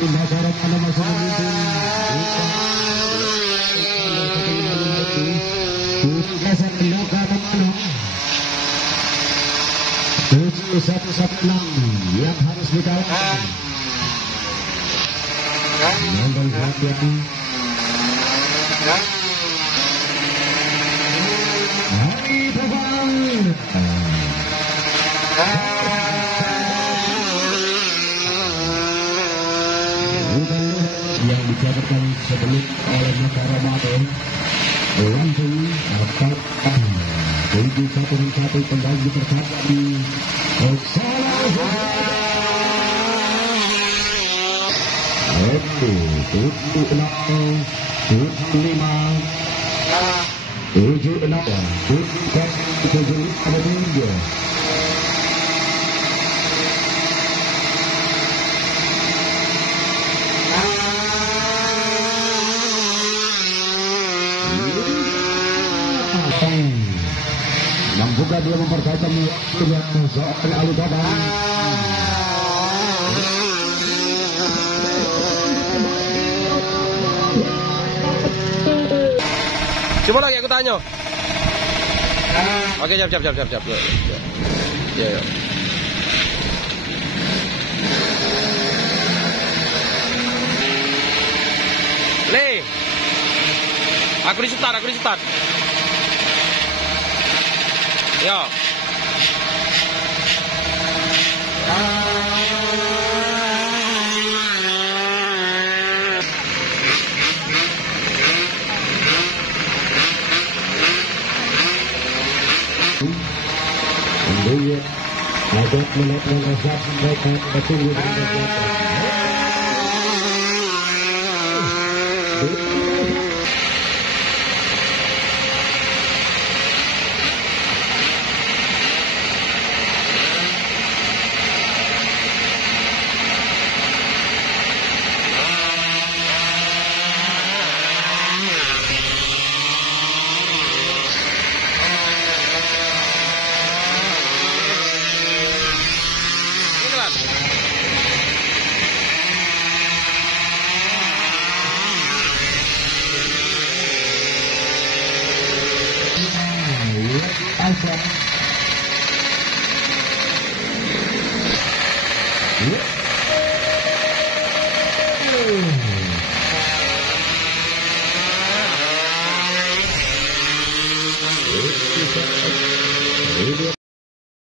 Masyarakat pada masa memimpin Kesan Loka Memano 7116 yang harus dikawal nonton hati-hati Hai Bang yang dicatatkan sebelum oleh Maka Ramadan langsung dapat 711 kembali tercatat di Membuka dia memperkatakan dengan soal Alibaba. Coba lagi aku tanya. Oke, siap. Ya. Le. Aku di start. Ya. Dia agak melakukan asas mereka bertunggu di belakang.